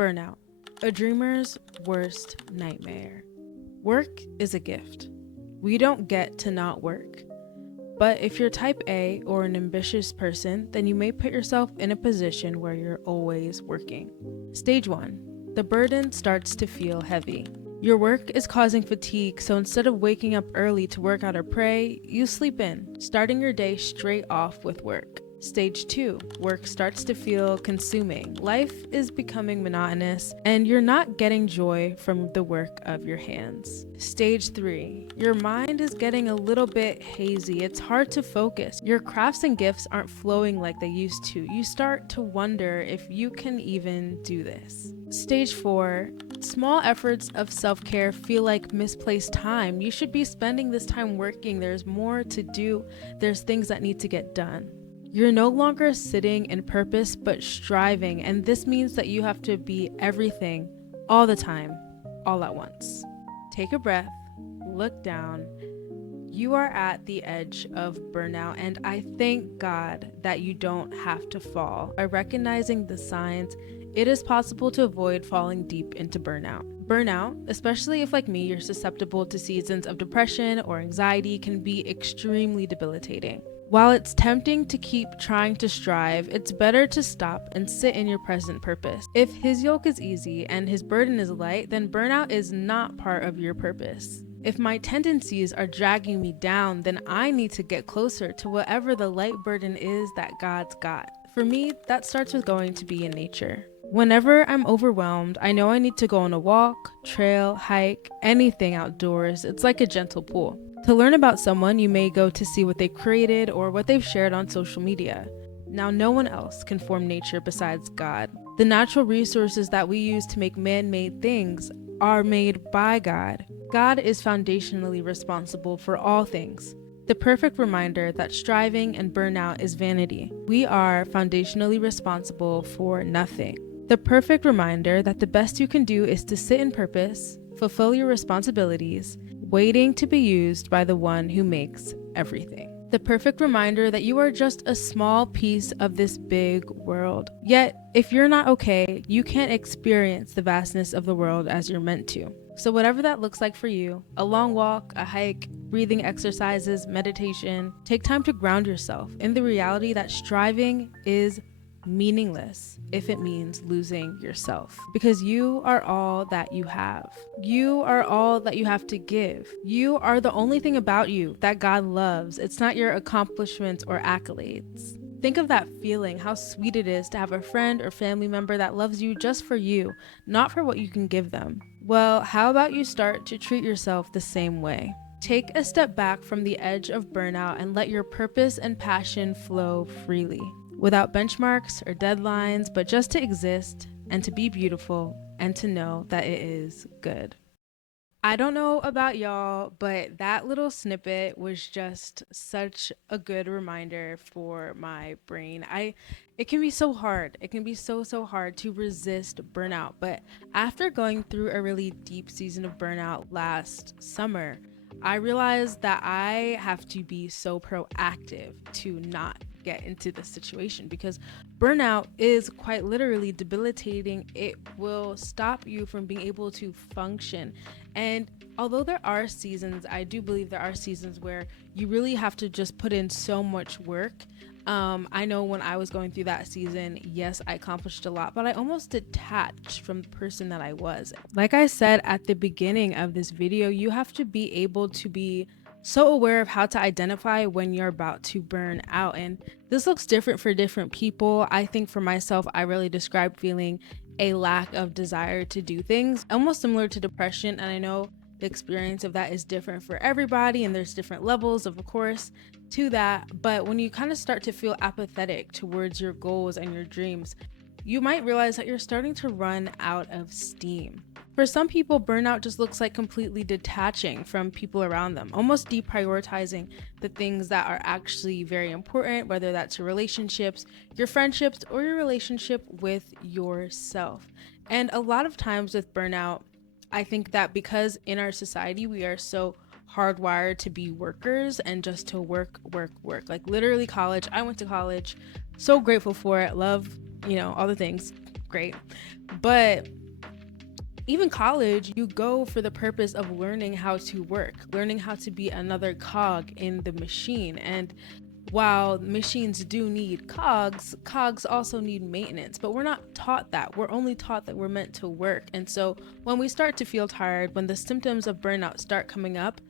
Burnout, a dreamer's worst nightmare. Work is a gift. We don't get to not work. But if you're type A or an ambitious person, then you may put yourself in a position where you're always working. Stage 1. The burden starts to feel heavy. Your work is causing fatigue, so instead of waking up early to work out or pray, you sleep in, starting your day straight off with work. Stage 2. Work starts to feel consuming. Life is becoming monotonous, and you're not getting joy from the work of your hands. Stage 3. Your mind is getting a little bit hazy. It's hard to focus. Your crafts and gifts aren't flowing like they used to. You start to wonder if you can even do this. Stage 4. Small efforts of self-care feel like misplaced time. You should be spending this time working. There's more to do. There's things that need to get done. You're no longer sitting in purpose, but striving, and this means that you have to be everything, all the time, all at once. Take a breath, look down. You are at the edge of burnout, and I thank God that you don't have to fall. By recognizing the signs, it is possible to avoid falling deep into burnout. Burnout, especially if like me, you're susceptible to seasons of depression or anxiety, can be extremely debilitating. While it's tempting to keep trying to strive, it's better to stop and sit in your present purpose. If his yoke is easy and his burden is light, then burnout is not part of your purpose. If my tendencies are dragging me down, then I need to get closer to whatever the light burden is that God's got. For me, that starts with going to be in nature. Whenever I'm overwhelmed, I know I need to go on a walk, trail, hike, anything outdoors. It's like a gentle pull. To learn about someone, you may go to see what they created or what they've shared on social media. Now, no one else can form nature besides God. The natural resources that we use to make man-made things are made by God. God is foundationally responsible for all things. The perfect reminder that striving and burnout is vanity. We are foundationally responsible for nothing. The perfect reminder that the best you can do is to sit in purpose, fulfill your responsibilities, waiting to be used by the one who makes everything. The perfect reminder that you are just a small piece of this big world. Yet, if you're not okay, you can't experience the vastness of the world as you're meant to. So whatever that looks like for you, a long walk, a hike, breathing exercises, meditation, take time to ground yourself in the reality that striving is meaningless if it means losing yourself, because you are all that you have. You are all that you have to give. You are the only thing about you that God loves. It's not your accomplishments or accolades. Think of that feeling, how sweet it is to have a friend or family member that loves you just for you, not for what you can give them. Well, how about you start to treat yourself the same way? Take a step back from the edge of burnout and let your purpose and passion flow freely, without benchmarks or deadlines, but just to exist and to be beautiful and to know that it is good. I don't know about y'all, but that little snippet was just such a good reminder for my brain. It can be so hard. It can be so hard to resist burnout. But after going through a really deep season of burnout last summer, I realized that I have to be so proactive to not get into this situation, because burnout is quite literally debilitating. It will stop you from being able to function. And although there are seasons, I do believe there are seasons where you really have to just put in so much work. I know when I was going through that season, yes, I accomplished a lot, but I almost detached from the person that I was. Like I said at the beginning of this video, you have to be able to be so aware of how to identify when you're about to burn out. And this looks different for different people. I think for myself, I really described feeling a lack of desire to do things, almost similar to depression. And I know the experience of that is different for everybody, and there's different levels of course to that. But when you kind of start to feel apathetic towards your goals and your dreams, you might realize that you're starting to run out of steam. For some people, burnout just looks like completely detaching from people around them, almost deprioritizing the things that are actually very important, whether that's your relationships, your friendships, or your relationship with yourself. And a lot of times with burnout, I think that because in our society, we are so hardwired to be workers and just to work. Like literally college. I went to college, so grateful for it. Love, all the things. great. But even college, you go for the purpose of learning how to work, learning how to be another cog in the machine. And while machines do need cogs also need maintenance, but we're not taught that. We're only taught that we're meant to work. And so when we start to feel tired, when the symptoms of burnout start coming up,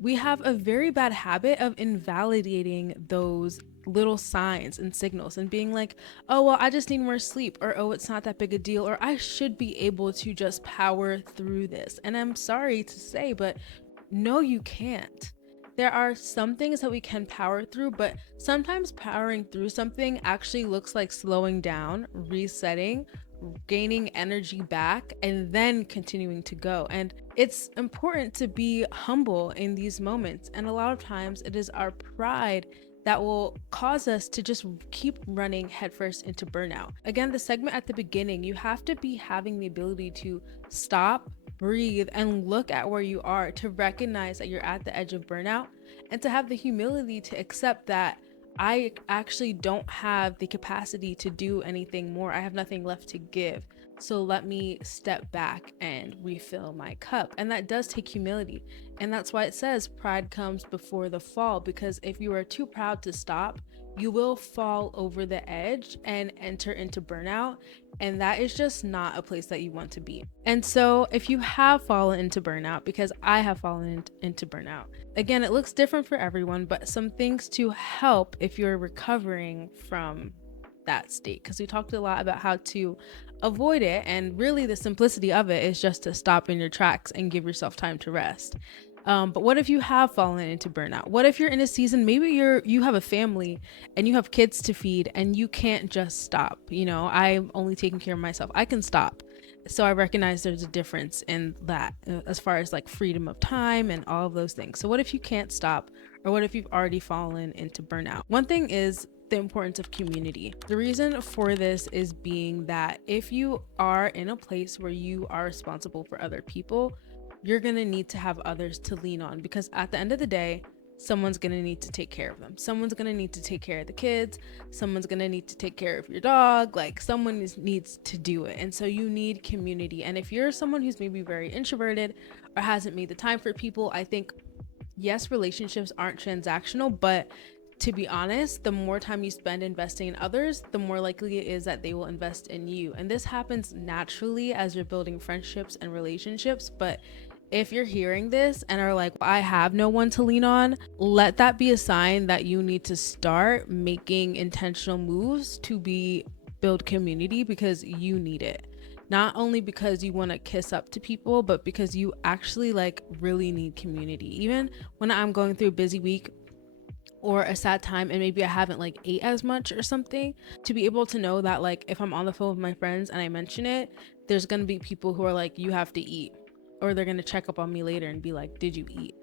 we have a very bad habit of invalidating those little signs and signals and being like, oh, well, I just need more sleep, or oh, it's not that big a deal, or I should be able to just power through this. And I'm sorry to say, but no, you can't. There are some things that we can power through, but sometimes powering through something actually looks like slowing down, resetting, gaining energy back, and then continuing to go. And it's important to be humble in these moments. And a lot of times it is our pride that will cause us to just keep running headfirst into burnout. Again, the segment at the beginning, you have to be having the ability to stop, breathe, and look at where you are, to recognize that you're at the edge of burnout, and to have the humility to accept that I actually don't have the capacity to do anything more. I have nothing left to give. So let me step back and refill my cup. And that does take humility. And that's why it says pride comes before the fall, because if you are too proud to stop, you will fall over the edge and enter into burnout. And that is just not a place that you want to be. And so if you have fallen into burnout, because I have fallen into burnout, again, it looks different for everyone, but some things to help if you're recovering from that state, because we talked a lot about how to avoid it, and really the simplicity of it is just to stop in your tracks and give yourself time to rest. But what if you have fallen into burnout? What if you're in a season, maybe you have a family and you have kids to feed and you can't just stop? You know, I'm only taking care of myself. I can stop. So I recognize there's a difference in that as far as like freedom of time and all of those things. So what if you can't stop, or what if you've already fallen into burnout? One thing is the importance of community. The reason for this is being that if you are in a place where you are responsible for other people, you're going to need to have others to lean on, because at the end of the day, someone's going to need to take care of them. Someone's going to need to take care of the kids. Someone's going to need to take care of your dog. Like, someone needs to do it. And so you need community. And if you're someone who's maybe very introverted or hasn't made the time for people, I think, yes, relationships aren't transactional, but to be honest, the more time you spend investing in others, the more likely it is that they will invest in you. And this happens naturally as you're building friendships and relationships. But if you're hearing this and are like, I have no one to lean on, let that be a sign that you need to start making intentional moves to build community, because you need it. Not only because you want to kiss up to people, but because you actually like really need community. Even when I'm going through a busy week or a sad time and maybe I haven't like ate as much or something, to be able to know that like if I'm on the phone with my friends and I mention it, there's gonna be people who are like, you have to eat, or they're gonna check up on me later and be like, did you eat?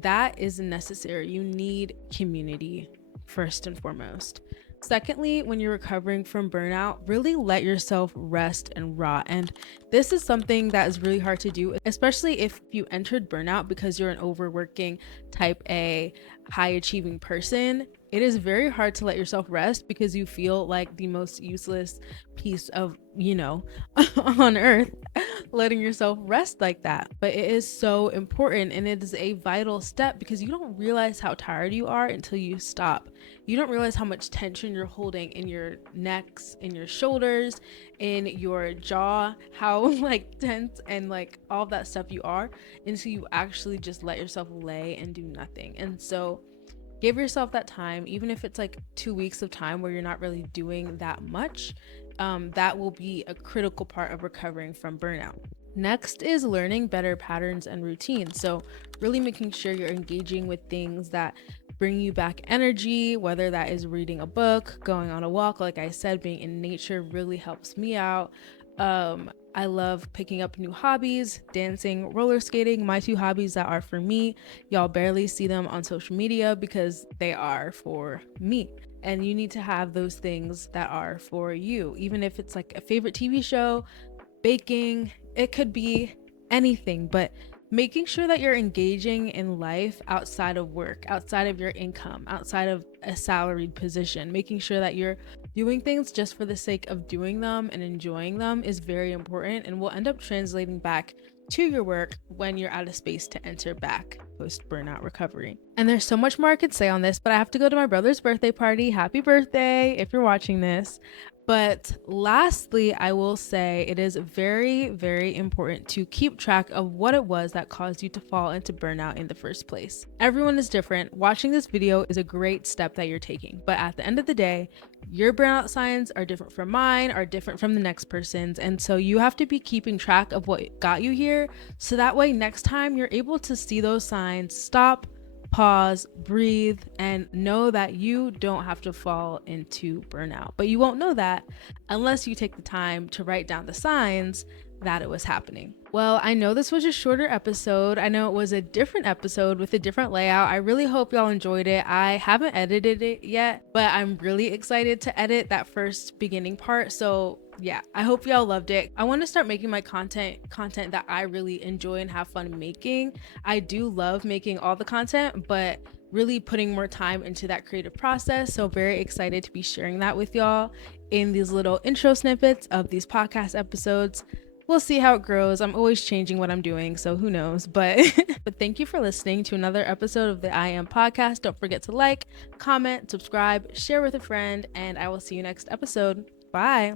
That is necessary. You need community first and foremost. Secondly, when you're recovering from burnout, really let yourself rest and rot. And this is something that is really hard to do, especially if you entered burnout because you're an overworking type A, high achieving person. It is very hard to let yourself rest because you feel like the most useless piece of, on earth, letting yourself rest like that. But it is so important, and it is a vital step, because you don't realize how tired you are until you stop. You don't realize how much tension you're holding in your necks, in your shoulders, in your jaw, how like tense and like all of that stuff you are, until you actually just let yourself lay and do nothing. And so give yourself that time, even if it's like 2 weeks of time where you're not really doing that much. That will be a critical part of recovering from burnout. Next is learning better patterns and routines. So really making sure you're engaging with things that bring you back energy, whether that is reading a book, going on a walk. Like I said, being in nature really helps me out. I love picking up new hobbies, dancing, roller skating, my two hobbies that are for me. Y'all barely see them on social media because they are for me. And you need to have those things that are for you, even if it's like a favorite TV show, baking, it could be anything, but making sure that you're engaging in life outside of work, outside of your income, outside of a salaried position, making sure that you're doing things just for the sake of doing them and enjoying them is very important, and will end up translating back to your work when you're out of space to enter back post burnout recovery. And there's so much more I could say on this, but I have to go to my brother's birthday party. Happy birthday if you're watching this. But lastly, I will say it is very, very important to keep track of what it was that caused you to fall into burnout in the first place. Everyone is different. Watching this video is a great step that you're taking. But at the end of the day, your burnout signs are different from mine, are different from the next person's. And so you have to be keeping track of what got you here. So that way, next time you're able to see those signs, stop, pause, breathe, and know that you don't have to fall into burnout. But you won't know that unless you take the time to write down the signs that it was happening. Well, I know this was a shorter episode. I know it was a different episode with a different layout. I really hope y'all enjoyed it. I haven't edited it yet, but I'm really excited to edit that first beginning part. So yeah, I hope y'all loved it. I want to start making my content that I really enjoy and have fun making. I do love making all the content, but really putting more time into that creative process. So very excited to be sharing that with y'all in these little intro snippets of these podcast episodes. We'll see how it grows. I'm always changing what I'm doing, so who knows, but but thank you for listening to another episode of the I Am podcast. Don't forget to like, comment, subscribe, share with a friend, and I will see you next episode. Bye.